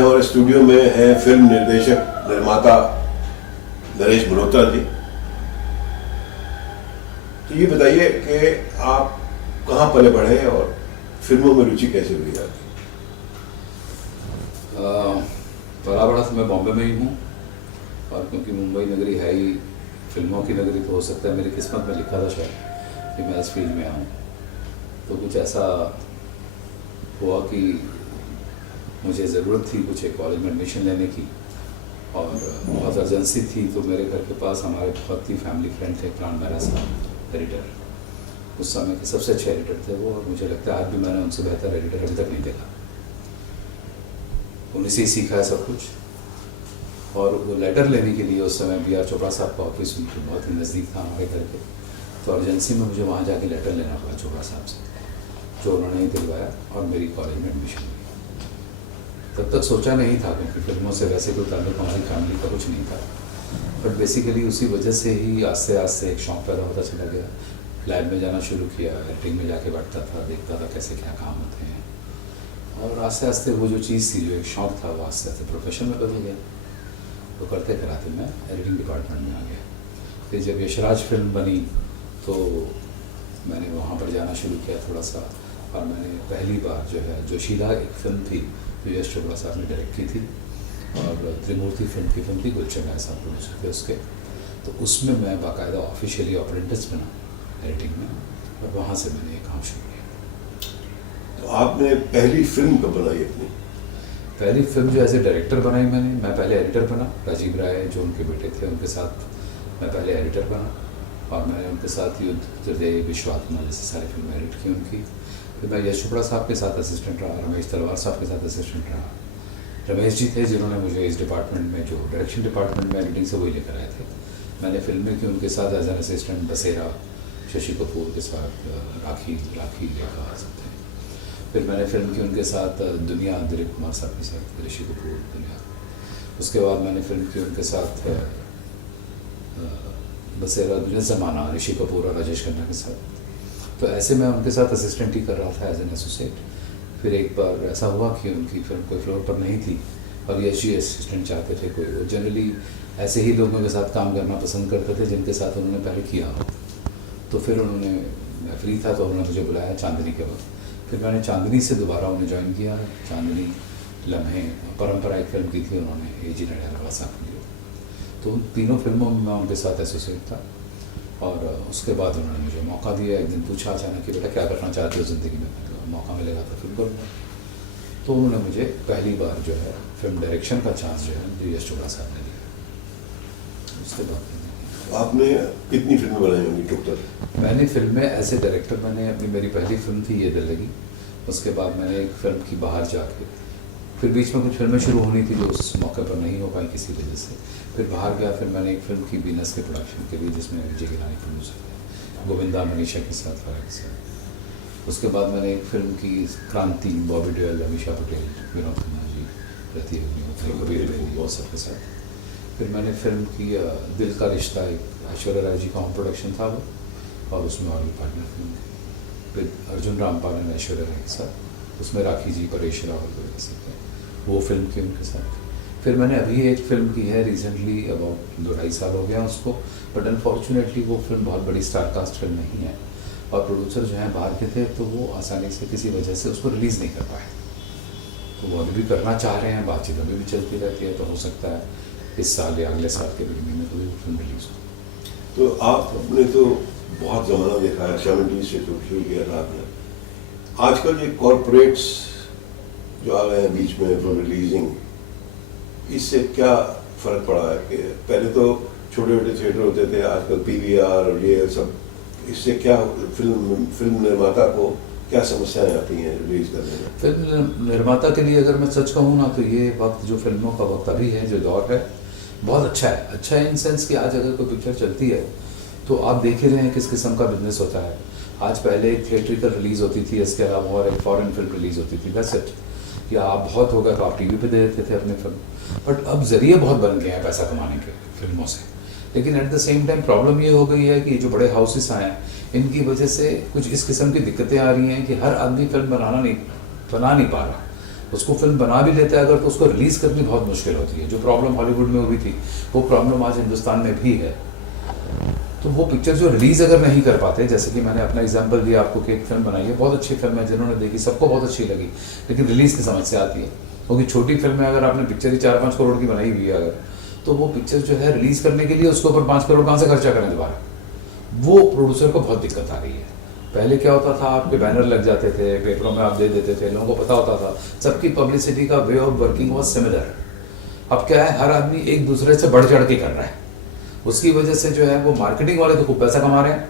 आज हमारे स्टूडियो में हैं फिल्म निर्देशक निर्माता नरेश मल्होत्रा जी। तो ये बताइए कि आप कहाँ पले बढ़े और फिल्मों में रुचि कैसे हुई आपकी? पला बड़ा तो मैं बॉम्बे में ही हूँ, और क्योंकि मुंबई नगरी है ही फिल्मों की नगरी, तो हो सकता है मेरी किस्मत में लिखा था शायद कि मैं इस फील्ड में आऊँ। तो कुछ ऐसा हुआ कि मुझे ज़रूरत थी कुछ एक कॉलेज में एडमिशन लेने की, और बहुत अर्जेंसी थी। तो मेरे घर के पास हमारे बहुत ही फैमिली फ्रेंड थे, प्राण मेहरा साहब एडिटर, उस समय के सबसे अच्छे एडिटर थे वो, और मुझे लगता है आज भी मैंने उनसे बेहतर एडिटर अभी तक नहीं देखा। उन्हीं से ही सीखा है सब कुछ। और वो लेटर लेने के लिए उस समय B.R. चोपड़ा साहब का ऑफिस उनके बहुत ही नज़दीक था हमारे घर के, तो अर्जेंसी में मुझे वहाँ जाके लेटर लेना पड़ा चोपड़ा साहब से, जो उन्होंने ही दिलवाया और मेरी कॉलेज में एडमिशन हुई। तब तक सोचा नहीं था, क्योंकि फिल्मों से वैसे कोई ताल्लुक हमारी फैमिली का कुछ नहीं था, बट बेसिकली उसी वजह से ही आस्ते आस्ते एक शौक़ पैदा होता चला गया। लैब में जाना शुरू किया, एडिटिंग में जाके बैठता था, देखता था कैसे क्या काम होते हैं, और आस्ते आस्ते वो जो चीज़ थी, जो एक शौक़ था, वो आस्ते आस्ते प्रोफेशन में बदल गया। तो करते कराते मैं एडिटिंग डिपार्टमेंट में आ गया। फिर जब यशराज फिल्म बनी तो मैंने वहाँ पर जाना शुरू किया थोड़ा सा, और मैंने पहली बार जो है जोशीला एक फिल्म थी जो यश चोपड़ा साहब ने डायरेक्ट की थी, और त्रिमूर्ति फिल्म की फिल्म थी, गुलशन राय साहब प्रोड्यूसर थे उसके। तो उसमें मैं बाकायदा ऑफिशियली अप्रेंटिस बना एडिटिंग में, और वहाँ से मैंने ये काम शुरू किया। तो आपने पहली फिल्म कब बनाई अपनी? पहली फिल्म जो एज ए डायरेक्टर बनाई मैं पहले एडिटर बना। राजीव राय जो उनके बेटे थे, उनके साथ मैं पहले एडिटर बना, और मैंने उनके साथ युद्ध, हृदय, विश्वात्मा जैसे सारी फिल्में एडिट की उनकी। फिर मैं यश चोपड़ा साहब के साथ असिस्टेंट रहा, रमेश तलवार साहब के साथ असिस्टेंट रहा। रमेश जी थे जिन्होंने मुझे इस डिपार्टमेंट में, जो डायरेक्शन डिपार्टमेंट में एडिटिंग से वही लेकर आए थे। मैंने फिल्में की उनके साथ एज एन असिस्टेंट, बसेरा, शशि कपूर के साथ, राखी रेखा सकते हैं। फिर मैंने फिल्म की उनके साथ दुनिया, दिलीप कुमार साहब के साथ, ऋषि कपूर, दुनिया। उसके बाद मैंने फिल्म की उनके साथ बसेरा, दुनिया, ज़माना, ऋषि कपूर और राजेश खन्ना के साथ। तो ऐसे मैं उनके साथ असिस्टेंट ही कर रहा था एज एन एसोसिएट। फिर एक बार ऐसा हुआ कि उनकी फिल्म कोई फ्लोर पर नहीं थी, और यश जी असिस्टेंट चाहते थे कोई। वो जनरली ऐसे ही लोगों के साथ काम करना पसंद करते थे जिनके साथ उन्होंने पहले किया हो। तो फिर उन्होंने, मैं फ्री था तो उन्होंने मुझे बुलाया चांदनी के वक्त। फिर मैंने चांदनी से दोबारा उन्हें ज्वाइन किया। चांदनी, लम्हे, परंपरा एक फिल्म की थी उन्होंने A.G. नडियालवाला साहब की। तो उन तीनों फिल्मों में मैं उनके साथ एसोसिएट था, और उसके बाद उन्होंने मुझे मौका दिया। एक दिन पूछा अचानक कि बेटा क्या करना चाहते हो ज़िंदगी में? मौका मिलेगा तो फिल्म करूँगा। तो उन्होंने मुझे पहली बार जो है फिल्म डायरेक्शन का चांस जो है यश चोपड़ा साहब ने दिया। उसके बाद आपने कितनी फिल्में बनाई होंगी टोटल? मैंने फिल्में ऐसे डायरेक्टर, मैंने अपनी, मेरी पहली फिल्म थी ये दिल लगी। उसके बाद मैंने एक फिल्म की बाहर जाके, फिर बीच में कुछ फिल्में शुरू होनी थी जो उस मौके पर नहीं हो पाई किसी वजह से। फिर बाहर गया, फिर मैंने एक फिल्म की वीनस के प्रोडक्शन के लिए, जिसमें विजय गिलानी प्रोड्यूसर थे, गोविंदा, मनीषा के साथ, फारा के साथ। उसके बाद मैंने एक फिल्म की क्रांति, बॉबी देओल, अमीषा पटेल, विनोद खन्ना जी, रति अग्निहोत्री, कबीर बेदी, बहुत सबके साथ। फिर मैंने फिल्म की दिल का रिश्ता, एक ऐश्वर्या राय जी का होम प्रोडक्शन था वो, और उसमें और भी पार्टनर फिल्म। फिर अर्जुन रामपाल ने ऐश्वर्या राय के साथ, उसमें राखी जी, परेश रावल को देख सकते हैं, वो फिल्म की उनके साथ। फिर मैंने अभी एक फिल्म की है रिसेंटली, अबाउट 2-2.5 साल हो गया उसको, बट अनफॉर्चुनेटली वो फिल्म बहुत बड़ी स्टारकास्ट फिल्म नहीं है, और प्रोड्यूसर जो हैं बाहर के थे, तो वो आसानी से किसी वजह से उसको रिलीज़ नहीं कर पाए। तो वो अभी भी करना चाह रहे हैं, बातचीत अभी भी चलती रहती है, तो हो सकता है इस साल या अगले साल के बिगिनिंग में कोई फिल्म रिलीज़ हो। तो आपने तो बहुत ज़माना देखा है, 70s से तो शुरू किया था आपने। आजकल ये कॉरपोरेट्स जो आ गए हैं बीच में फॉर रिलीजिंग, इससे क्या फ़र्क पड़ा है? कि पहले तो छोटे छोटे थिएटर होते थे, आजकल PVR और ये सब, इससे क्या फिल्म निर्माता को क्या समस्याएं आती हैं रिलीज करने में? फिल्म निर्माता के लिए अगर मैं सच कहूँ ना, तो ये वक्त जो फिल्मों का वक्त अभी है, जो दौर है, बहुत अच्छा है। अच्छा है इन सेंस कि आज अगर कोई पिक्चर चलती है तो आप देख ही रहे हैं किस किस्म का बिजनेस होता है। आज पहले एक थिएट्रिकल रिलीज़ होती थी, इसके अलावा और एक फॉरेन फिल्म रिलीज़ होती थी, दैट्स इट। या आप बहुत होगा तो आप TV पे दे देते थे अपने फिल्म। बट अब ज़रिए बहुत बन गए हैं पैसा कमाने के फिल्मों से। लेकिन at the same time problem ये हो गई है कि जो बड़े हाउसेस आए हैं, इनकी वजह से कुछ इस किस्म की दिक्कतें आ रही हैं कि हर आदमी फिल्म बना नहीं पा रहा। उसको फिल्म बना भी लेता है अगर, तो उसको रिलीज करनी बहुत मुश्किल होती है। जो प्रॉब्लम हॉलीवुड में हुई थी वो प्रॉब्लम आज हिंदुस्तान में भी है। तो वो पिक्चर जो रिलीज अगर नहीं कर पाते, जैसे कि मैंने अपना एग्जांपल दिया आपको कि एक फिल्म बनाई है, बहुत अच्छी फिल्म है, जिन्होंने देखी सबको बहुत अच्छी लगी, लेकिन रिलीज की समस्या आती है क्योंकि छोटी फिल्म में अगर आपने पिक्चर ही 4-5 करोड़ की बनाई हुई है अगर, तो वो पिक्चर जो है रिलीज करने के लिए उसके ऊपर 5 करोड़ कहाँ से खर्चा करें दोबारा, वो प्रोड्यूसर को बहुत दिक्कत आ रही है। पहले क्या होता था, आपके बैनर लग जाते थे, पेपरों में आप दे देते थे, लोगों को पता होता था, सबकी पब्लिसिटी का way of working was similar. अब क्या है, हर आदमी एक दूसरे से बढ़ चढ़ के कर रहा है, उसकी वजह से जो है वो मार्केटिंग वाले तो खूब पैसा कमा रहे हैं,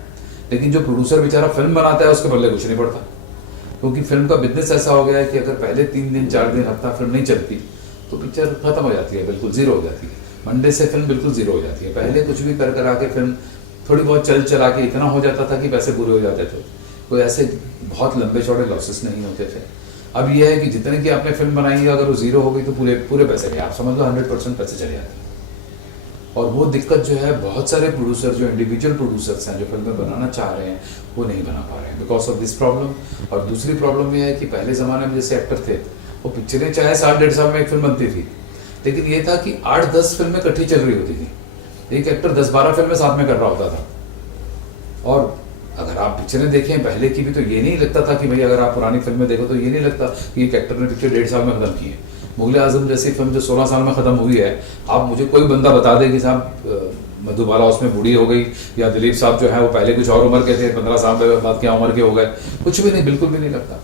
लेकिन जो प्रोड्यूसर बेचारा फिल्म बनाता है उसके बदले कुछ नहीं पड़ता, क्योंकि फिल्म का बिजनेस ऐसा हो गया है कि अगर पहले 3 दिन 4 दिन हफ्ता फिल्म नहीं चलती तो पिक्चर खत्म हो जाती है, बिल्कुल जीरो हो जाती है। मंडे से फिल्म बिल्कुल जीरो हो जाती है। पहले कुछ भी कर करा के फिल्म थोड़ी बहुत चला के इतना हो जाता था कि पैसे पूरे हो जाते थे, कोई ऐसे बहुत लंबे चौड़े लॉसेस नहीं होते थे। अब यह है कि जितने की आपने फिल्म बनाई है अगर वो जीरो हो गई तो पूरे पैसे गए, आप समझ लो 100% पैसे चले जाते हैं। और वो दिक्कत जो है बहुत सारे प्रोड्यूसर जो इंडिविजुअल प्रोड्यूसर्स हैं जो फिल्में बनाना चाह रहे हैं वो नहीं बना पा रहे हैं बिकॉज ऑफ दिस प्रॉब्लम। और दूसरी प्रॉब्लम ये है कि पहले ज़माने में जैसे एक्टर थे वो पिक्चरें चाहे 1.5 साल में एक फिल्म बनती थी, लेकिन ये था कि 8-10 फिल्में इकट्ठी चल रही होती थी, एक एक्टर 10-12 फिल्में साथ में कर रहा होता था। और अगर आप पिक्चरें देखें पहले की भी तो ये नहीं लगता था कि भाई, अगर आप पुरानी फिल्में देखो तो ये नहीं लगता कि एक एक्टर ने पिक्चर 1.5 साल में खत्म की है। मुगले आजम जैसी फिल्म जो 16 साल में खत्म हुई है, आप मुझे कोई बंदा बता दे कि साहब मधुबाला उसमें बूढ़ी हो गई या दिलीप साहब जो है वो पहले कुछ और उम्र के थे, 15 साल बाद क्या उम्र के हो गए, कुछ भी नहीं, बिल्कुल भी नहीं लगता।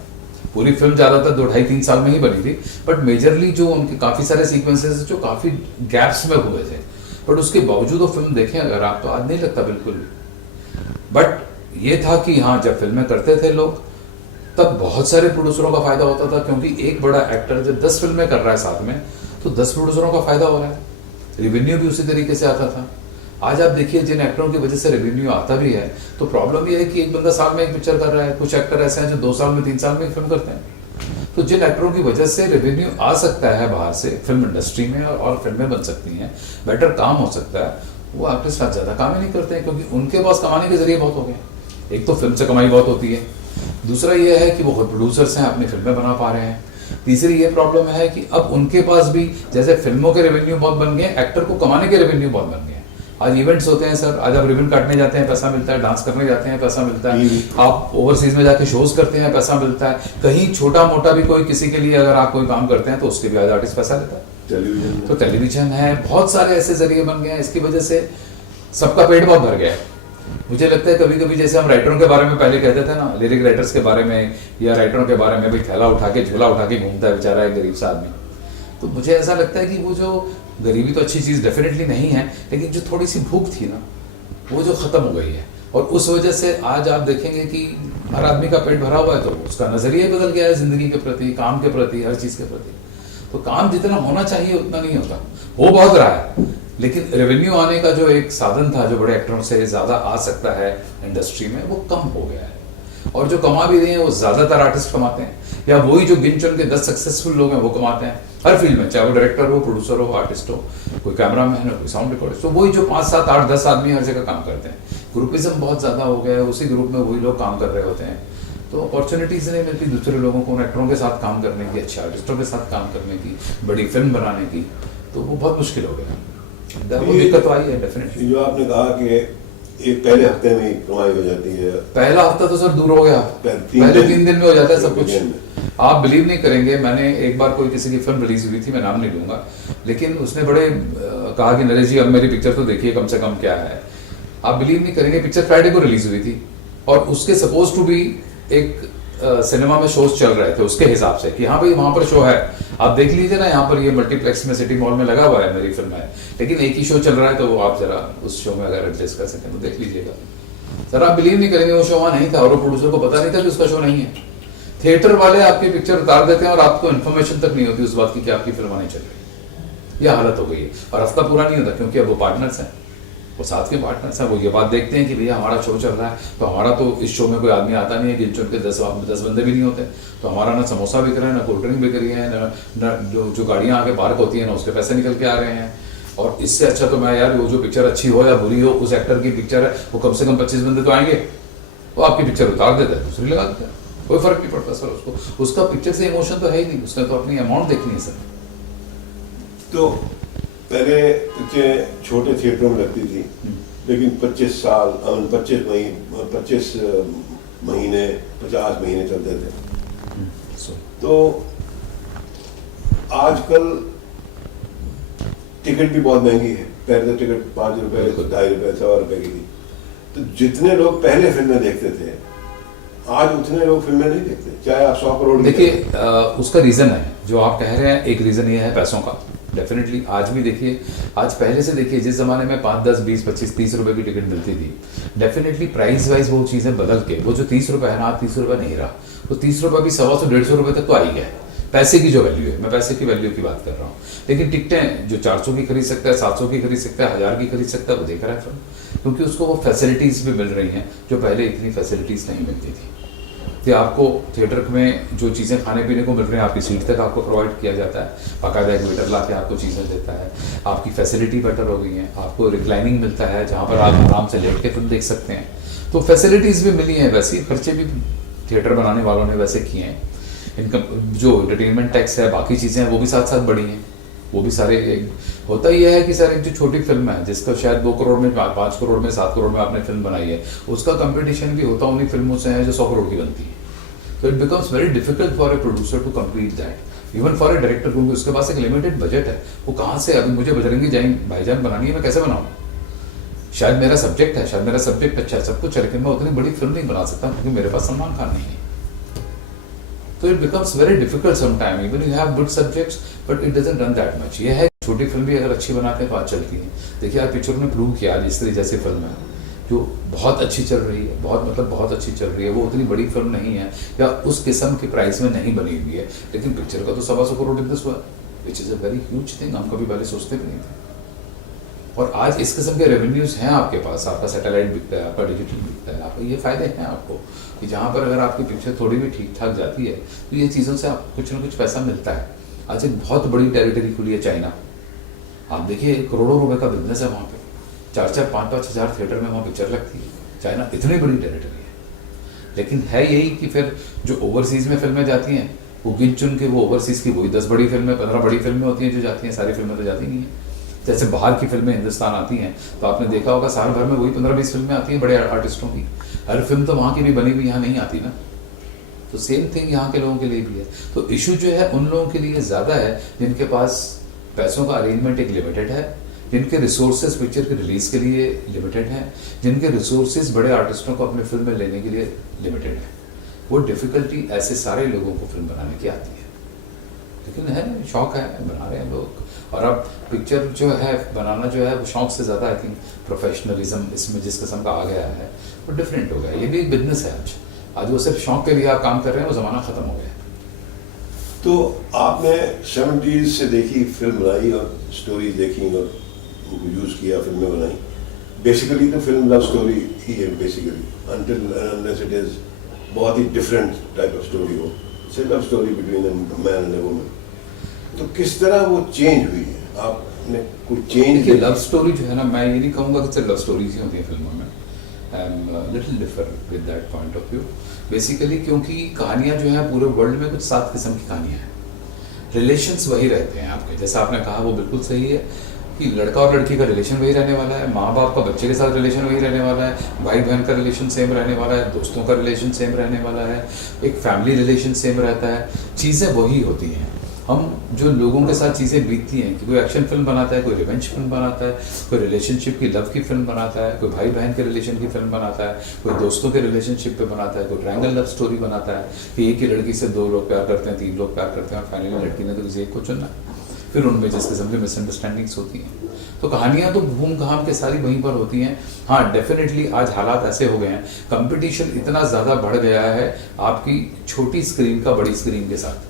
पूरी फिल्म ज़्यादातर 2-2.5-3 साल में ही बनी थी, बट मेजरली जो उनके काफ़ी सारे सीक्वेंसेस जो काफ़ी गैप्स में हुए थे, बट उसके बावजूद वो फिल्म देखें अगर आप तो आज नहीं लगता बिल्कुल भी। बट ये था कि हाँ, जब फिल्में करते थे लोग तब बहुत सारे प्रोड्यूसरों का फायदा होता था, क्योंकि एक बड़ा एक्टर जब 10 फिल्में कर रहा है साथ में तो 10 प्रोड्यूसरों का फायदा हो रहा है, रेवेन्यू भी उसी तरीके से आता था। आज आप देखिए जिन एक्टरों की वजह से रेवेन्यू आता भी है तो प्रॉब्लम ये है कि एक बंदा साल में एक पिक्चर कर रहा है, कुछ एक्टर ऐसे हैं जो 2 साल में 3 साल में एक फिल्म करते हैं। तो जिन एक्टरों की वजह से रेवेन्यू आ सकता है बाहर से फिल्म इंडस्ट्री में और फिल्में बन सकती हैं, बेटर काम हो सकता है, वो आर्टिस्ट आज ज़्यादा काम ही नहीं करते हैं, क्योंकि उनके पास कमाने के जरिए बहुत हो गए। एक तो फिल्म से कमाई बहुत होती है, दूसरा ये है कि वो खुद प्रोड्यूसर्स हैं, अपनी फिल्में बना पा रहे हैं। तीसरी ये प्रॉब्लम है कि अब उनके पास भी जैसे फिल्मों के रेवेन्यू बहुत बन गए, एक्टर को कमाने के रेवेन्यू बहुत बन गए। आज इवेंट्स होते हैं सर, आज आप रिबन काटने जाते हैं पैसा मिलता है, डांस करने जाते हैं पैसा मिलता है, आप ओवरसीज में जाके शोज करते हैं पैसा मिलता है, कहीं छोटा मोटा भी कोई किसी के लिए अगर आप कोई काम करते हैं तो उसके भी आज आर्टिस्ट पैसा लेता है। तो टेलीविजन है, बहुत सारे ऐसे जरिए बन गए हैं, इसकी वजह से सबका पेट बहुत भर गया है। मुझे लगता है कभी कभी जैसे हम राइटरों के बारे में पहले कहते थे ना, लिरिक राइटर्स के बारे में या राइटरों के बारे में, भाई थैला उठा के झोला उठा के घूमता है बेचारा एक गरीब सा आदमी, तो मुझे ऐसा लगता है कि वो जो गरीबी तो अच्छी चीज़ डेफिनेटली नहीं है, लेकिन जो थोड़ी सी भूख थी ना वो जो ख़त्म हो गई है, और उस वजह से आज आप देखेंगे कि हर आदमी का पेट भरा हुआ है तो उसका नज़रिया बदल गया है ज़िंदगी के प्रति, काम के प्रति, हर चीज़ के प्रति। तो काम जितना होना चाहिए उतना नहीं होता, हो बहुत रहा है, लेकिन रेवेन्यू आने का जो एक साधन था जो बड़े एक्टरों से ज़्यादा आ सकता है इंडस्ट्री में, वो कम हो गया है। और जो कमा भी रहे हैं वो ज़्यादातर आर्टिस्ट कमाते हैं, या वही जो गिन चुन के 10 सक्सेसफुल लोग हैं वो कमाते हैं हर फील्ड में, चाहे वो डायरेक्टर हो, प्रोड्यूसर हो, आर्टिस्ट हो, कोई कैमरामैन हो, कोई साउंड रिकॉर्डिस्ट, तो वही जो 5, 7, 8, 10 आदमी हर जगह काम करते हैं। ग्रुपिज्म बहुत ज़्यादा हो गया है, उसी ग्रुप में वही लोग काम कर रहे होते हैं, तो अपॉर्चुनिटीज़ नहीं मिलती दूसरे लोगों को, एक्टरों के साथ काम करने की, अच्छे आर्टिस्टों के साथ काम करने की, बड़ी फिल्म बनाने की, तो वो बहुत मुश्किल हो गया। वो दिक्कत तो आई है डेफिनेटली। जो आपने कहा कि एक पहले हफ्ते में ही कमाई हो जाती है, पहला हफ्ता तो सर दूर हो गया, पहले 3 दिन में हो जाता है सब कुछ। आप बिलीव नहीं करेंगे, मैंने एक बार कोई किसी की फिल्म रिलीज हुई थी, मैं नाम नहीं लूंगा, लेकिन उसने बड़े कहा कि नरेश जी अब मेरी पिक्चर तो देखिए कम से कम क्या है। आप बिलीव नहीं करेंगे, पिक्चर फ्राइडे को रिलीज हुई थी और उसके सपोज टू बी एक सिनेमा में शोज चल रहे थे उसके हिसाब से कि हाँ भाई वहां पर शो है, आप देख लीजिए ना, यहाँ पर ये मल्टीप्लेक्स में सिटी मॉल में लगा हुआ है मेरी फिल्म है, लेकिन एक ही शो चल रहा है, तो आप जरा उस शो में अगर एडजस्ट कर सकें तो देख लीजिएगा। सर आप बिलीव नहीं करेंगे, वो शो वहाँ नहीं था और वो प्रोड्यूसर को पता नहीं था कि उसका शो नहीं है। थिएटर वाले आपकी पिक्चर उतार देते हैं और आपको इन्फॉर्मेशन तक नहीं होती उस बात की कि आपकी फिल्म नहीं चल रही। यह हालत हो गई है, और हफ्ता पूरा नहीं होता क्योंकि अब वो पार्टनर्स हैं, वो साथ के पार्टनर्स हैं, वो ये बात देखते हैं कि भैया हमारा शो चल रहा है, तो हमारा तो इस शो में कोई आदमी आता नहीं है, गिन चुन के 10 बंदे भी नहीं होते, तो हमारा ना समोसा बिक रहा है, ना कोल्ड ड्रिंक बिक रही है, ना जो गाड़ियाँ आगे पार्क होती हैं ना उसके पैसे निकल के आ रहे हैं। और इससे अच्छा तो मैं यार वो जो पिक्चर अच्छी हो या बुरी हो, उस एक्टर की पिक्चर है, वो कम से कम 25 बंदे तो आएंगे, वो आपकी पिक्चर उतार देते हैं, दूसरी लगा देते हैं। कोई फर्क नहीं पड़ता सर उसको, उसका पिक्चर से इमोशन तो है ही नहीं, उसने तो अपनी अमाउंट देखनी है सर। तो पहले पिक्चरें छोटे थिएटरों में लगती थी, लेकिन 25 साल 25 महीने 50 महीने चलते थे। तो आजकल टिकट भी बहुत महंगी है। पहले तो टिकट 5 रुपए 2.5 रुपए 1.25 रुपए की थी। तो जितने लोग पहले फिल्में देखते थे, आज उतने लोग फिल्में नहीं देखते, चाहे आप 100 करोड़। देखिए उसका रीज़न है जो आप कह रहे हैं, एक रीज़न ये है पैसों का। डेफिनेटली आज भी देखिए, आज पहले से देखिए, जिस ज़माने में 5, 10, 20, 25, 30 रुपए की टिकट मिलती थी, डेफिनेटली प्राइस वाइज वो चीज़ें बदल के वो जो 30 रुपए है ना, 30 रुपए नहीं रहा, वो 30 रुपए भी 125, 150 रुपए तक तो आ ही गया। पैसे की जो वैल्यू है, मैं पैसे की वैल्यू की बात कर रहा हूँ। लेकिन टिकटें जो 400 की खरीद सकता है, 700 की खरीद सकता है, 1000 की खरीद सकता है, वो देख रहा है फिल्म, क्योंकि उसको वो फैसिलिटीज़ भी मिल रही हैं जो पहले इतनी फैसिलिटीज़ नहीं मिलती थी। तो आपको थिएटर में जो चीज़ें खाने पीने को मिल रही हैं, आपकी सीट तक आपको प्रोवाइड किया जाता है, बाकायदा एक वेटर ला के आपको चीज़ें देता है, आपकी फैसिलिटी बेटर हो गई है, आपको रिक्लाइनिंग मिलता है जहाँ पर आप आराम से लेट के फिल्म देख सकते हैं। तो फैसिलिटीज़ भी मिली हैं, वैसे खर्चे भी थिएटर बनाने वालों ने वैसे किए हैं। इनकम जो एंटरटेनमेंट टैक्स है, बाकी चीज़ें हैं, वो भी साथ साथ बढ़ी हैं। वो भी सारे होता ही है कि सर एक जो छोटी फिल्म है जिसका शायद 2 करोड़ में, 5 करोड़ में, 7 करोड़ में आपने फिल्म बनाई है, उसका कंपटीशन भी होता उन्हीं फिल्मों से है जो 100 करोड़ की बनती है। तो it becomes very difficult for a producer to compete that, even for a director, क्योंकि उसके पास एक लिमिटेड बजट है। वो कहाँ से, अभी मुझे बजरंगी भाईजान बनानी है, मैं कैसे बनाऊँ? शायद मेरा सब्जेक्ट है, शायद मेरा सब्जेक्ट अच्छा है, सब कुछ है, लेकिन मैं उतनी बड़ी फिल्म नहीं बना सकता क्योंकि मेरे पास सलमान खान नहीं है। तो it becomes very difficult some time, even you have good subjects but it doesn't run that much. ये है छोटी फिल्म भी अगर अच्छी बनाते हैं तो आज चलती है। देखिए आज पिक्चर ने प्रूव किया, आज स्त्री जैसी फिल्म है जो बहुत अच्छी चल रही है, बहुत अच्छी चल रही है। वो उतनी बड़ी फिल्म नहीं है या उस किस्म की प्राइस में नहीं बनी हुई है, लेकिन पिक्चर का तो 125 करोड़ बिजनेस हुआ, which is a very huge thing. हम कभी पहले सोचते भी नहीं थे। और आज इस किस्म के रेवेन्यूज़ हैं आपके पास, आपका सैटेलाइट बिकता है, आपका डिजिटल बिकता है, आपको ये फ़ायदे हैं आपको कि जहाँ पर अगर आपकी पिक्चर थोड़ी भी ठीक ठाक जाती है तो ये चीज़ों से आपको कुछ ना कुछ पैसा मिलता है। आज एक बहुत बड़ी टेरिटरी खुली है चाइना, आप देखिए करोड़ों रुपए का बिजनेस है वहाँ पे, 4-4, 5-5 हज़ार थिएटर में वहाँ पिक्चर लगती है। चाइना इतनी बड़ी टेरिटरी है, लेकिन है यही कि फिर जो ओवरसीज़ में फिल्में जाती हैं वो गिन चुन के, वो ओवरसीज़ की वही 10 बड़ी फिल्में, 15 बड़ी फिल्में होती हैं जो जाती हैं, सारी फिल्में तो जाती नहीं हैं। जैसे बाहर की फिल्में हिंदुस्तान आती हैं तो आपने देखा होगा साल भर में वही 15-20 फिल्में आती हैं बड़े आर्टिस्टों की। हर फिल्म तो वहाँ की भी बनी हुई यहाँ नहीं आती ना। तो सेम थिंग यहाँ के लोगों के लिए भी है। तो इशू जो है उन लोगों के लिए ज़्यादा है जिनके पास पैसों का अरेंजमेंट एक लिमिटेड है, जिनके रिसोर्सेज पिक्चर के रिलीज़ के लिए लिमिटेड हैं, जिनके रिसोर्सेज बड़े आर्टिस्टों को अपने फिल्म में लेने के लिए लिमिटेड है। वो डिफ़िकल्टी ऐसे सारे लोगों को फिल्म बनाने की आती है, लेकिन है शौक है, बना रहे हैं लोग। और अब पिक्चर जो है बनाना जो है वो शौक से ज़्यादा आई थिंक प्रोफेशनलिज्म इसमें जिस किस्म का आ गया है वो डिफरेंट हो गया। ये भी एक बिजनेस है आज वो सिर्फ शौक के लिए आप काम कर रहे हैं, वो ज़माना ख़त्म हो गया। तो आपने 70s से देखी, फिल्म बनाई और स्टोरी देखी और उनको यूज़ किया, फिल्में बनाई। बेसिकली तो फिल्म लव स्टोरी ही है basically, until unless it is बहुत ही डिफरेंट टाइप ऑफ स्टोरी हो, it's a love story between a man and a woman. तो किस तरह वो चेंज हुई है, आपने कोई चेंज? देखिए लव स्टोरी जो है ना, मैं ये नहीं कहूँगा कि सिर्फ लव स्टोरीज ही होती है फिल्मों में, I am little differ with that point of view. Basically क्योंकि कहानियाँ जो हैं पूरे वर्ल्ड में कुछ 7 किस्म की कहानियाँ हैं, रिलेशंस वही रहते हैं आपके, जैसा आपने कहा वो बिल्कुल सही है कि लड़का और लड़की का रिलेशन वही रहने वाला है, माँ बाप का बच्चे के साथ रिलेशन वही रहने वाला है, भाई बहन का रिलेशन सेम रहने वाला है, दोस्तों का रिलेशन सेम रहने वाला है, एक फैमिली रिलेशन सेम रहता है, चीज़ें वही होती हैं। हम जो लोगों के साथ चीज़ें बीतती हैं कि कोई एक्शन फिल्म बनाता है, कोई रिवेंज फिल्म बनाता है, कोई रिलेशनशिप की लव की फिल्म बनाता है, कोई भाई बहन के रिलेशन की फिल्म बनाता है, कोई दोस्तों के रिलेशनशिप पे बनाता है, कोई ट्रायंगल लव स्टोरी बनाता है कि एक ही लड़की से 2 लोग प्यार करते हैं, 3 लोग प्यार करते हैं और फाइनली लड़की ने तो किसी एक को चुनना, फिर उनमें जिस किस्म की मिसअंडरस्टैंडिंग्स होती हैं। तो कहानियाँ तो घूम घाम के सारी वहीं पर होती हैं। हाँ डेफिनेटली आज हालात ऐसे हो गए हैं, कंपटीशन इतना ज़्यादा बढ़ गया है आपकी छोटी स्क्रीन का बड़ी स्क्रीन के साथ।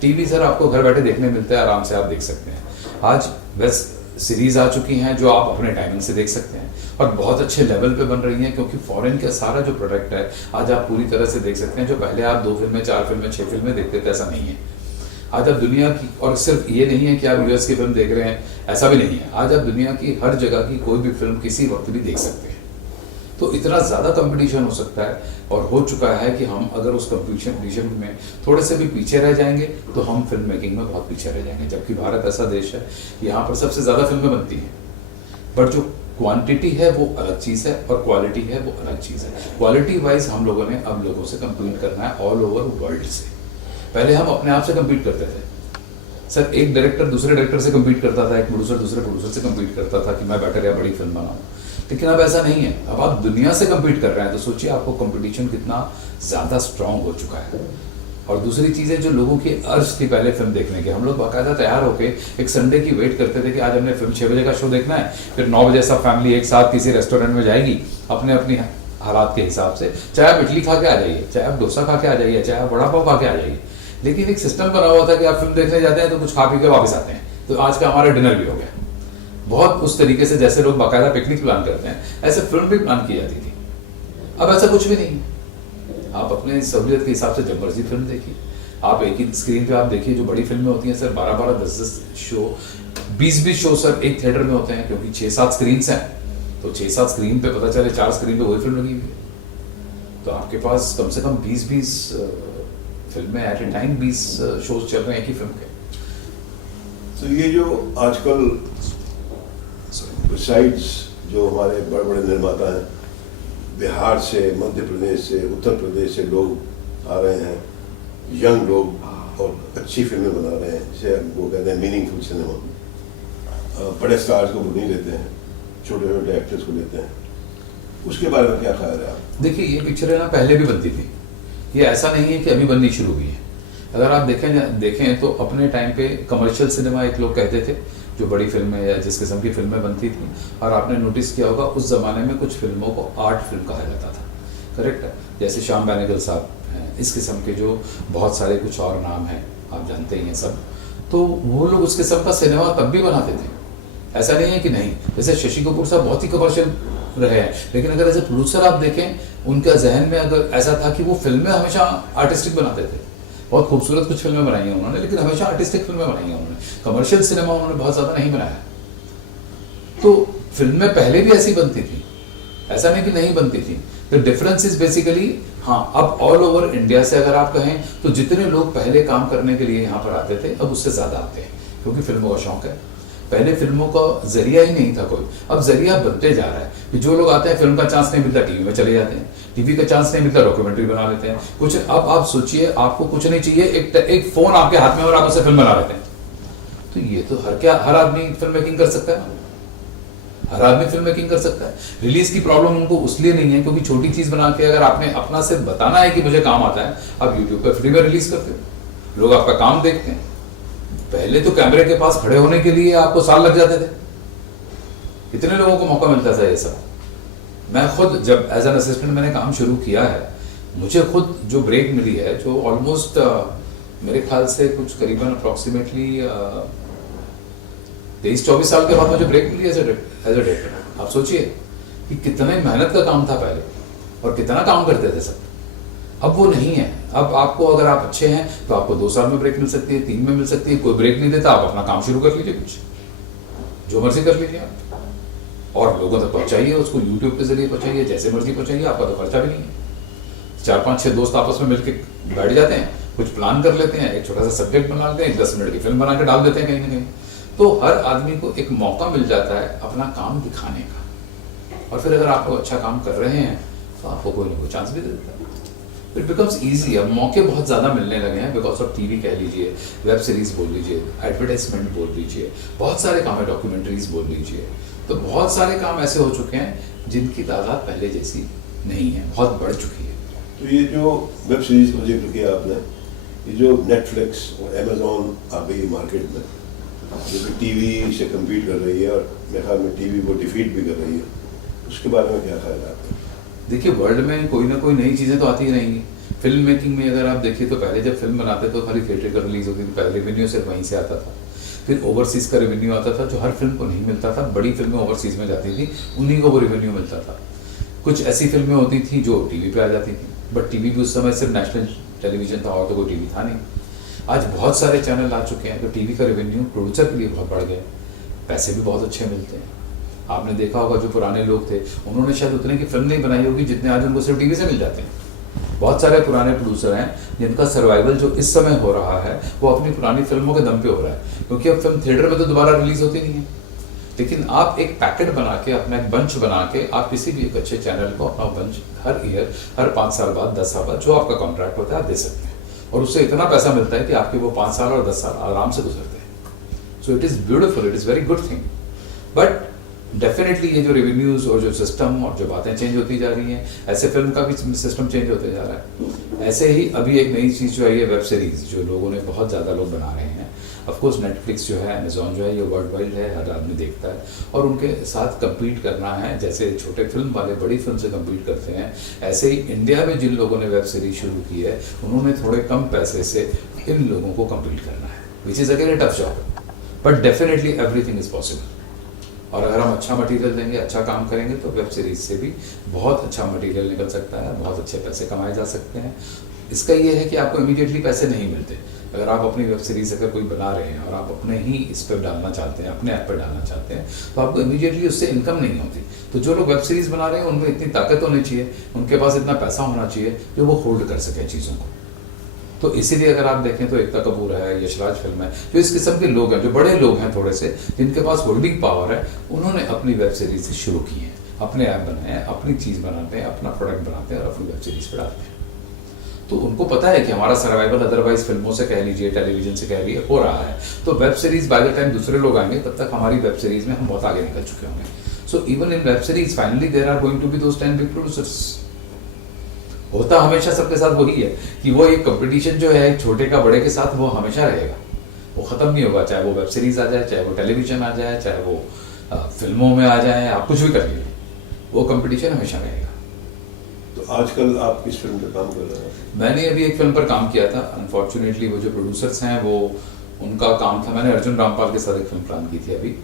टीवी सर आपको घर बैठे देखने मिलता है, आराम से आप देख सकते हैं। आज वेब सीरीज आ चुकी हैं जो आप अपने टाइमिंग से देख सकते हैं और बहुत अच्छे लेवल पे बन रही हैं, क्योंकि फॉरेन का सारा जो प्रोडक्ट है आज आप पूरी तरह से देख सकते हैं। जो पहले आप 2 फिल्में, 4 फिल्में, 6 फिल्में देखते थे, ऐसा नहीं है। आज आप दुनिया की, और सिर्फ ये नहीं है कि आप यूएस की फिल्म देख रहे हैं, ऐसा भी नहीं है, आज आप दुनिया की हर जगह की कोई भी फिल्म किसी वक्त भी देख सकते हैं। तो इतना ज़्यादा कंपटीशन हो सकता है और हो चुका है कि हम अगर उस कंपटीशन में थोड़े से भी पीछे रह जाएंगे तो हम फिल्म मेकिंग में बहुत पीछे रह जाएंगे। जबकि भारत ऐसा देश है, यहाँ पर सबसे ज़्यादा फिल्में बनती हैं, बट जो क्वांटिटी है वो अलग चीज़ है और क्वालिटी है वो अलग चीज़ है। क्वालिटी वाइज हम लोगों ने अब लोगों से कम्पीट करना है ऑल ओवर वर्ल्ड से। पहले हम अपने आप से कम्पीट करते थे सर, एक डायरेक्टर दूसरे डायरेक्टर से कम्पीट करता था, एक प्रोड्यूसर दूसरे प्रोड्यूसर से कम्पीट करता था कि मैं बेटर या बड़ी फिल्म बनाऊँ। लेकिन अब ऐसा नहीं है, अब आप दुनिया से कम्पीट कर रहे हैं, तो सोचिए आपको कंपटीशन कितना ज़्यादा स्ट्रांग हो चुका है। और दूसरी चीज़ है, जो लोगों की अर्ज थी पहले फिल्म देखने की, हम लोग बाकायदा तैयार होके एक संडे की वेट करते थे कि आज हमने फिल्म 6 बजे का शो देखना है, फिर 9 बजे सब फैमिली एक साथ किसी रेस्टोरेंट में जाएगी अपने अपनी हालात के हिसाब से, चाहे आप इडली खा के आ जाइए, चाहे आप डोसा खा के आ जाइए, चाहे आप वड़ा पाव खा के आ जाइए। लेकिन एक सिस्टम बना हुआ था कि आप फिल्म देखने जाते हैं तो कुछ खा पी के वापस आते हैं, तो आज का हमारा डिनर भी हो गया। बहुत उस तरीके से जैसे लोग बाकायदा पिकनिक प्लान करते हैं, ऐसे फिल्म भी प्लान की जाती थी। अब ऐसा कुछ भी नहीं है, आप अपने सहूलियत के हिसाब से जब मर्जी फिल्म देखिए। आप एक ही स्क्रीन पे आप देखिए, जो बड़ी फिल्में होती हैं सर 12-12, 10-10 शो, 20-20 शो सर एक थिएटर में होते हैं, क्योंकि 6-7 स्क्रीन हैं, तो 6-7 स्क्रीन पे पता चले 4 स्क्रीन पे वही फिल्म लगी हुई है, तो आपके पास कम से कम 20-20 फिल्में एट ए टाइम, 20 शोज चल रहे हैं एक ही फिल्म के। तो ये जो आजकल साइड्स जो हमारे बड़े बड़े निर्माता हैं, बिहार से, मध्य प्रदेश से, उत्तर प्रदेश से लोग आ रहे हैं, यंग लोग, और अच्छी फिल्में बना रहे हैं, जिसे वो कहते हैं मीनिंगफुल सिनेमा। बड़े स्टार्स को नहीं लेते हैं, छोटे छोटे एक्टर्स को लेते हैं, उसके बारे में क्या ख्याल है आप? देखिए, ये पिक्चरें ना पहले भी बनती थी, ये ऐसा नहीं है कि अभी बननी शुरू हुई है। अगर आप देखें तो अपने टाइम पे कमर्शियल सिनेमा एक लोग कहते थे, जो बड़ी फिल्में या जिस किस्म की फिल्में बनती थी, और आपने नोटिस किया होगा उस ज़माने में कुछ फिल्मों को आर्ट फिल्म कहा जाता था, करेक्ट है? जैसे श्याम बेनेगल साहब हैं, इस किस्म के जो बहुत सारे कुछ और नाम हैं, आप जानते ही हैं सब। तो वो लोग उस किस्म का सिनेमा तब भी बनाते थे, ऐसा नहीं है कि नहीं। जैसे शशि कपूर साहब बहुत ही कमर्शियल रहे हैं, लेकिन अगर एज ए प्रोड्यूसर आप देखें, उनका जहन में अगर ऐसा था कि वो फिल्में हमेशा आर्टिस्टिक बनाते थे। बहुत खूबसूरत कुछ फिल्में बनाई हैं उन्होंने, लेकिन हमेशा आर्टिस्टिक फिल्में बनाई हैं उन्होंने, कमर्शियल सिनेमा उन्होंने बहुत ज़्यादा नहीं बनाया। तो फिल्में पहले भी ऐसी बनती थी, ऐसा नहीं कि नहीं बनती थी। द डिफरेंस इज बेसिकली, हाँ, अब ऑल ओवर इंडिया से अगर आप कहें तो जितने लोग पहले काम करने के लिए यहाँ पर आते थे, अब उससे ज़्यादा आते हैं, क्योंकि फिल्मों का शौक है। पहले फिल्मों का जरिया ही नहीं था कोई, अब जरिया बनते जा रहा है कि जो लोग आते हैं, फिल्म का चांस नहीं मिलता टीवी में चले जाते हैं, टीवी का चांस नहीं मिलता डॉक्यूमेंट्री बना लेते हैं कुछ। अब आप सोचिए, आपको कुछ नहीं चाहिए, एक फोन आपके हाथ में और आप उससे फिल्म बना लेते हैं। तो ये तो हर आदमी फिल्म मेकिंग कर सकता है, हर आदमी फिल्म मेकिंग कर सकता है। रिलीज की प्रॉब्लम उनको उसलिए नहीं है क्योंकि छोटी चीज बना के अगर आपने अपना सिर्फ बताना है कि मुझे काम आता है, आप यूट्यूब पर फ्री में रिलीज करते हो, लोग आपका काम देखते हैं। पहले तो कैमरे के पास खड़े होने के लिए आपको साल लग जाते थे, कितने लोगों को मौका मिलता था ये सब। मैं खुद जब एज एन असिस्टेंट मैंने काम शुरू किया है, मुझे खुद जो ब्रेक मिली है, जो ऑलमोस्ट मेरे ख्याल से कुछ करीबन अप्रॉक्सीमेटली 23-24 साल के बाद मुझे ब्रेक मिली एज ए डायरेक्टर। आप सोचिए कि कितने मेहनत का काम था पहले और कितना काम करते थे सब। अब वो नहीं है। अब आपको अगर आप अच्छे हैं तो आपको 2 साल में ब्रेक मिल सकती है, 3 में मिल सकती है, कोई ब्रेक नहीं देता, आप अपना काम शुरू कर लीजिए, कुछ जो मर्जी कर लीजिए आप, और लोगों तक पहुंचाइए, उसको यूट्यूब के जरिए पहुंचाइए, जैसे मर्जी पहुंचाइए, आपका तो खर्चा भी नहीं है। 4-5-6 दोस्त आपस में मिलकर बैठ जाते हैं, कुछ प्लान कर लेते हैं, एक छोटा सा सब्जेक्ट बना लेते हैं, 10 मिनट की फिल्म बना के डाल देते हैं कहीं ना कहीं। तो हर आदमी को एक मौका मिल जाता है अपना काम दिखाने का, और फिर अगर आप अच्छा काम कर रहे हैं तो आपको कोई ना कोई चांस भी दे देता है। It becomes easy. अब मौके बहुत ज़्यादा मिलने लगे हैं बिकॉज ऑफ टीवी कह लीजिए, वेब सीरीज बोल लीजिए, एडवर्टाइजमेंट बोल लीजिए, बहुत सारे काम है, डॉक्यूमेंट्रीज बोल लीजिए। तो बहुत सारे काम ऐसे हो चुके हैं जिनकी तादाद पहले जैसी नहीं है, बहुत बढ़ चुकी है। तो ये जो वेब सीरीज का जिक्र किया आपने, ये जो नेटफ्लिक्स और अमेजोन आ गई मार्केट में, जो कि टीवी से कम्पीट कर रही है और मेरे ख्याल में टीवी को डिफीट भी कर रही है, उसके बारे में क्या ख्याल है आपका? देखिए, वर्ल्ड में कोई ना कोई नई चीज़ें तो आती ही रहेंगी। फिल्म मेकिंग में अगर आप देखिए तो पहले जब फिल्म बनाते तो खाली थिएटर का रिलीज होती थी, पहले रेवेन्यू सिर्फ वहीं से आता था। फिर ओवरसीज़ का रेवेन्यू आता था जो हर फिल्म को नहीं मिलता था। बड़ी फिल्में ओवरसीज़ में जाती थी, उन्हीं को वो रेवेन्यू मिलता था। कुछ ऐसी फिल्में होती थी जो टीवी पे आ जाती थी, बट टीवी भी उस समय सिर्फ नेशनल टेलीविजन था और तो कोई टीवी था नहीं। आज बहुत सारे चैनल आ चुके हैं तो टीवी का रेवेन्यू प्रोड्यूसर के लिए बहुत बढ़ गया, पैसे भी बहुत अच्छे मिलते हैं। आपने देखा होगा जो पुराने लोग थे उन्होंने शायद उतने की फिल्म नहीं बनाई होगी जितने आज उनको सिर्फ टीवी से मिल जाते हैं। बहुत सारे पुराने प्रोड्यूसर हैं जिनका सर्वाइवल जो इस समय हो रहा है वो अपनी पुरानी फिल्मों के दम पे हो रहा है, क्योंकि अब फिल्म थिएटर में तो दोबारा रिलीज होती नहीं है। लेकिन आप एक पैकेट बना के, अपना एक बंच बना के, आप किसी भी एक अच्छे चैनल को अपना बंच हर ईयर, हर 5 साल बाद, 10 साल बाद, जो आपका कॉन्ट्रैक्ट होता है आप दे सकते हैं, और उससे इतना पैसा मिलता है कि आपके वो 5 साल और 10 साल आराम से गुजरते हैं। So it is beautiful, it is very good thing. But definitely ये जो रेवेन्यूज और जो सिस्टम और जो बातें चेंज होती जा रही हैं, ऐसे फिल्म का भी सिस्टम चेंज होते जा रहा है। ऐसे ही अभी एक नई चीज़ जो है ये वेब सीरीज, जो लोगों ने बहुत ज़्यादा लोग बना रहे हैं। ऑफकोर्स नेटफ्लिक्स जो है, अमेजोन जो है, ये वर्ल्ड वाइड है, हर आदमी देखता है, और उनके साथ कम्पीट करना है। जैसे छोटे फिल्म वाले बड़ी फिल्म से कम्पीट करते हैं, ऐसे ही इंडिया में जिन लोगों ने वेब सीरीज शुरू की है उन्होंने थोड़े कम पैसे से इन लोगों को कम्पीट करना है, which is again A tough job, but definitely everything is possible. और अगर हम अच्छा मटेरियल देंगे, अच्छा काम करेंगे, तो वेब सीरीज से भी बहुत अच्छा मटेरियल निकल सकता है, बहुत अच्छे पैसे कमाए जा सकते हैं। इसका ये है कि आपको इमीडिएटली पैसे नहीं मिलते। अगर आप अपनी वेब सीरीज अगर कोई बना रहे हैं और आप अपने ही इस पर डालना चाहते हैं, अपने ऐप पर डालना चाहते हैं, तो आपको इमीडिएटली उससे इनकम नहीं होती। तो जो लोग वेब सीरीज बना रहे हैं उनमें इतनी ताकत होनी चाहिए, उनके पास इतना पैसा होना चाहिए जो वो होल्ड कर सके चीज़ों को। तो इसीलिए अगर आप देखें तो एकता कपूर है, यशराज फिल्म है, जो इस किस्म के लोग हैं, जो बड़े लोग हैं थोड़े से, जिनके पास होल्डिंग पावर है, उन्होंने अपनी वेब सीरीज शुरू की है, अपने ऐप बनाए हैं, अपनी चीज़ बनाते हैं, अपना प्रोडक्ट बनाते हैं और अपनी वेब सीरीज पर डालते हैं। तो उनको पता है कि हमारा सर्वाइवल अदरवाइज फिल्मों से कह लीजिए, टेलीविजन से कह लीजिए, हो रहा है। तो web series by the time दूसरे लोग आएंगे तब तक हमारी वेब सीरीज में हम बहुत आगे निकल चुके होंगे। So even in web series finally there are going to be those 10 big producers. होता हमेशा सबके साथ वही है कि वो एक कंपटीशन जो है छोटे का बड़े के साथ, वो हमेशा रहेगा, वो खत्म नहीं होगा। चाहे वो वेब सीरीज आ जाए, चाहे वो टेलीविजन आ जाए, चाहे वो फिल्मों में आ जाए, आप कुछ भी कर लीजिए, वो कंपटीशन हमेशा रहेगा। तो आजकल आप किस फिल्म पर काम कर रहे हैं? मैंने अभी एक फिल्म पर काम किया था। अनफॉर्चुनेटली वो जो प्रोड्यूसर्स हैं वो, उनका काम था, मैंने अर्जुन रामपाल के साथ एक फिल्म प्लान की थी अभी,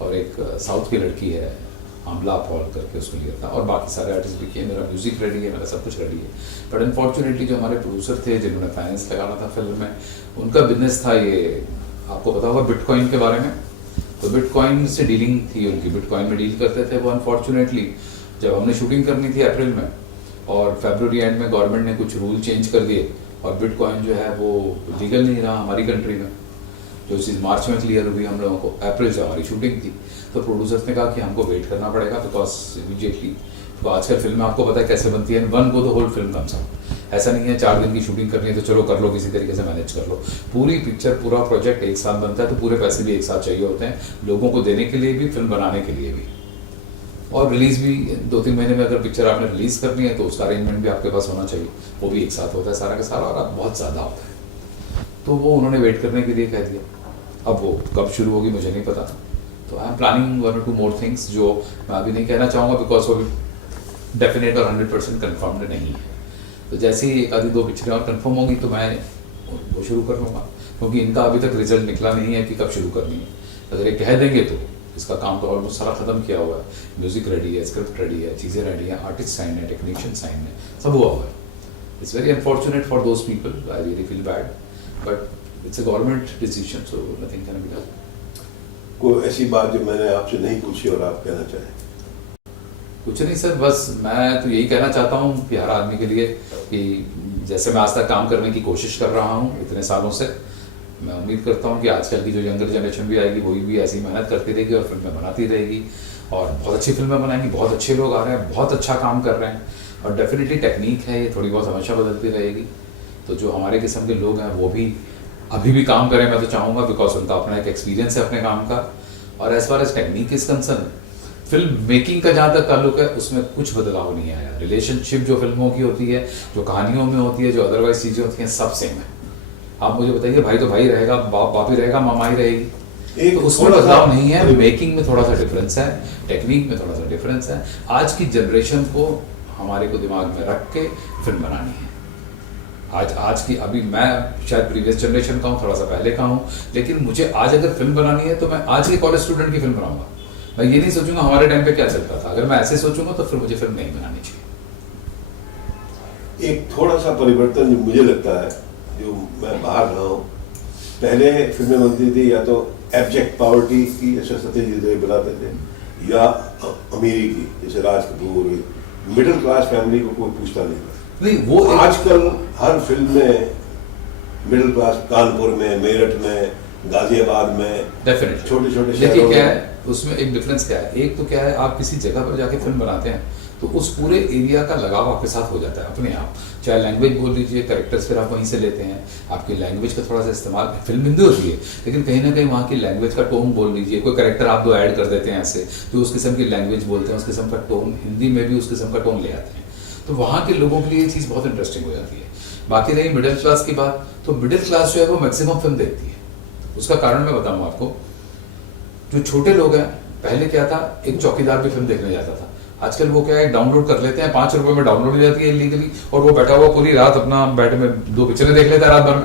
और एक साउथ की लड़की है आमला पॉल करके, उसको लिया था, और बाकी सारे आर्टिस्ट भी किए। मेरा म्यूजिक रेडी है, मेरा सब कुछ रेडी है। बट अनफॉर्चुनेटली जो हमारे प्रोड्यूसर थे जिन्होंने फाइनेंस लगाना था फिल्म में, उनका बिजनेस था ये, आपको पता होगा बिटकॉइन के बारे में, तो बिटकॉइन से डीलिंग थी उनकी, बिटकॉइन में डील करते थे वो। अनफॉर्चुनेटली जब हमने शूटिंग करनी थी अप्रैल में, और फरवरी एंड में गवर्नमेंट ने कुछ रूल चेंज कर दिए, और बिटकॉइन जो है वो लीगल नहीं रहा हमारी कंट्री में। जो चीज़ मार्च में क्लियर हुई हम लोगों को, अप्रैल से हमारी शूटिंग थी, तो प्रोड्यूसर्स ने कहा कि हमको वेट करना पड़ेगा, बिकॉज इमीडिएटली, तो आजकल फिल्में आपको पता है कैसे बनती है, one go the whole film comes out. ऐसा नहीं है 4 दिन की शूटिंग करनी है तो चलो कर लो, किसी तरीके से मैनेज कर लो। पूरी पिक्चर, पूरा प्रोजेक्ट एक साथ बनता है, तो पूरे पैसे भी एक साथ चाहिए होते हैं, लोगों को देने के लिए भी, फिल्म बनाने के लिए भी, और रिलीज भी 2-3 महीने में अगर पिक्चर आपने रिलीज करनी है तो उसका अरेंजमेंट भी आपके पास होना चाहिए, वो भी एक साथ होता है सारा का सारा, और बहुत ज़्यादा होता है। तो वो उन्होंने वेट करने के लिए कह दिया। अब वो कब शुरू होगी मुझे नहीं पता, तो I am planning 1 or 2 more things, जो मैं अभी नहीं कहना चाहूँगा बिकॉज वो डेफिनेट और 100% कन्फर्म्ड नहीं है। तो जैसे ही 1-2 पिक्चरें और कन्फर्म होंगी तो मैं वो शुरू कर लूँगा, क्योंकि इनका अभी तक रिजल्ट निकला नहीं है कि कब शुरू करनी है। अगर ये कह देंगे तो इसका काम तो ऑलमोस्ट सारा खत्म किया हुआ है, म्यूजिक रेडी है, स्क्रिप्ट रेडी है, चीज़ें रेडी है, आर्टिस्ट साइन है, टेक्नीशियन साइन है, सब हुआ हुआ है। It's very unfortunate for those people, I really feel bad, but it's a government decision, so nothing can be done. कोई ऐसी बात जो मैंने आपसे नहीं पूछी और आप कहना चाहें? कुछ नहीं सर, बस मैं तो यही कहना चाहता हूँ कि हर आदमी के लिए कि जैसे मैं आज तक काम करने की कोशिश कर रहा हूँ इतने सालों से, मैं उम्मीद करता हूँ कि आजकल की जो यंगर जनरेशन भी आएगी वही भी ऐसी मेहनत करती रहेगी और फिल्में बनाती रहेगी, और बहुत अच्छी फिल्में बनाएंगी, बहुत अच्छे लोग आ रहे हैं, बहुत अच्छा काम कर रहे हैं, और डेफिनेटली टेक्निक है ये थोड़ी बहुत हमेशा बदलती रहेगी। तो जो हमारे किस्म के लोग हैं वो भी अभी भी काम करें, मैं तो चाहूँगा, बिकॉज उनका अपना एक एक्सपीरियंस है अपने काम का। और as far as technique is concern, film making का जहाँ तक ताल्लुक है उसमें कुछ बदलाव नहीं आया। रिलेशनशिप जो फिल्मों की होती है, जो कहानियों में होती है, जो अदरवाइज चीज़ें होती हैं, सब सेम है। आप मुझे बताइए, भाई तो भाई रहेगा, बाप बाप ही रहेगा, मामा ही रहेगी, तो उसमें बदलाव नहीं है। मेकिंग में थोड़ा सा डिफरेंस है, टेक्निक में थोड़ा सा डिफरेंस है। आज की जनरेशन को हमारे को दिमाग में रख के फिल्म बनानी है। आज की, अभी मैं शायद प्रीवियस जनरेशन का हूँ, थोड़ा सा पहले का हूँ, लेकिन मुझे आज अगर फिल्म बनानी है तो मैं आज के कॉलेज स्टूडेंट की फिल्म बनाऊंगा। मैं ये नहीं सोचूंगा हमारे टाइम पे क्या चलता था। अगर मैं ऐसे सोचूंगा तो फिर मुझे फिल्म नहीं बनानी चाहिए। एक थोड़ा सा परिवर्तन जो मुझे लगता है, जो मैं बाहर रहा हूँ, पहले फिल्में बनती थी या तो एब्जेक्ट पॉवर्टी की, जैसे सत्यजीत रे बनाते थे, या अमीरी की, जैसे Raj Kapoor, middle class family को कोई पूछता नहीं था। नहीं वो आजकल हर फिल्म में मिडिल क्लास, कानपुर में, मेरठ में, गाजियाबाद में, डेफिनेटली छोटे छोटे देखिए शहरों क्या में। है उसमें एक डिफरेंस क्या है। एक तो क्या है, आप किसी जगह पर जाके फिल्म बनाते हैं तो उस पूरे एरिया का लगाव आपके साथ हो जाता है अपने आप। चाहे लैंग्वेज बोल लीजिए, कैरेक्टर्स फिर आप वहीं से लेते हैं, आपकी लैंग्वेज का थोड़ा सा इस्तेमाल, फिल्म हिंदी होती है लेकिन कहीं ना कहीं वहाँ की लैंग्वेज का टोन बोल लीजिए, कोई कैरेक्टर आप दो ऐड कर देते हैं ऐसे जो उस किस्म की लैंग्वेज बोलते हैं, उस किस्म का टोन, हिंदी में भी उस किस्म का टोन ले आते हैं, तो वहाँ के लोगों के लिए ये चीज़ बहुत इंटरेस्टिंग हो जाती है। बाकी रही मिडिल क्लास की बात, तो मिडिल क्लास जो है वो मैक्सिमम फिल्म देखती है। उसका कारण मैं बताऊँ आपको, जो छोटे लोग हैं, पहले क्या था, एक चौकीदार भी फिल्म देखने जाता था, आजकल वो क्या है, डाउनलोड कर लेते हैं, 5 रुपए में डाउनलोड हो जाती है इलीगली, और वो बैठा हुआ पूरी रात अपना बेड में 2 पिक्चरें देख लेता है रात भर में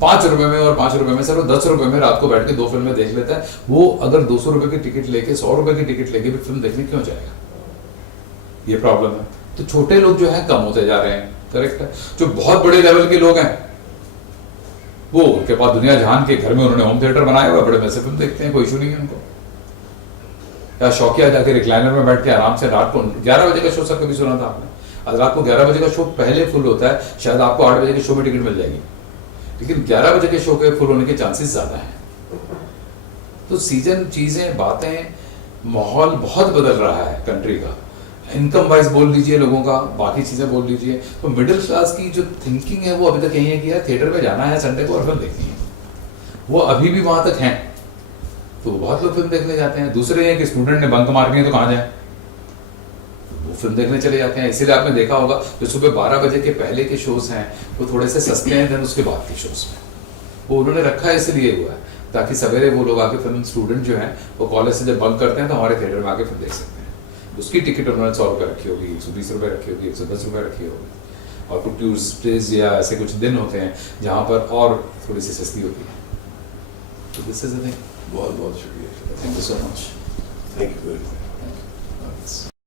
5 रुपए में, और 5 रुपए में सर वो 10 रुपए में रात को बैठ के 2 फिल्में देख लेता है। वो अगर 200 रुपए की टिकट लेके, 100 रुपए की टिकट लेके भी फिल्म देखने क्यों जाएगा? ये प्रॉब्लम है। तो छोटे लोग जो है कम होते जा रहे हैं, करेक्ट है। जो बहुत बड़े लेवल के लोग हैं, वो उनके पास दुनिया जहान के घर में उन्होंने होम थिएटर बनाया हुआ, बड़े वैसे फिल्म देखते हैं, कोई इशू नहीं है उनको। या शौकिया जाके रिक्लाइनर में बैठ के आराम से रात को 11 बजे का शो, सर कभी सुना था आपने? आज रात को 11 बजे का शो पहले फुल होता है, शायद आपको 8 बजे के शो में टिकट मिल जाएगी, लेकिन 11 बजे के शो के फुल होने के चांसेस ज्यादा हैं। तो सीजन, चीजें, बातें, माहौल बहुत बदल रहा है कंट्री का, इनकम वाइज बोल लीजिए लोगों का, बाकी चीजें बोल लीजिए। तो मिडिल क्लास की जो थिंकिंग है वो अभी तक यही है कि यार थिएटर में जाना है संडे को और फिल्म देखनी है, वो अभी भी वहां तक है। तो बहुत लोग फिल्म देखने जाते हैं। दूसरे हैं कि स्टूडेंट ने बंक मारनी है तो कहाँ जाए, वो फिल्म देखने चले जाते हैं। इसीलिए आपने देखा होगा जो सुबह 12 बजे के पहले के शोज हैं वो थोड़े से सस्ते हैं देन उसके बाद के शोज में, वो उन्होंने रखा है इसलिए हुआ है ताकि सवेरे वो लोग आके फिल्म, स्टूडेंट जो है वो कॉलेज से जब बंक करते हैं तो हमारे थिएटर में आके फिल्म देख सकते हैं। उसकी टिकट उन्होंने 100 रुपये रखी होगी, 120 रुपये रखी होगी, 110 रुपये रखी होगी, और कुछ ट्यूजडेज या ऐसे कुछ दिन होते हैं जहाँ पर और थोड़ी सी सस्ती होती है। तो दिस इज द थिंग। बहुत बहुत शुक्रिया। Thank you so much. Thank you very much.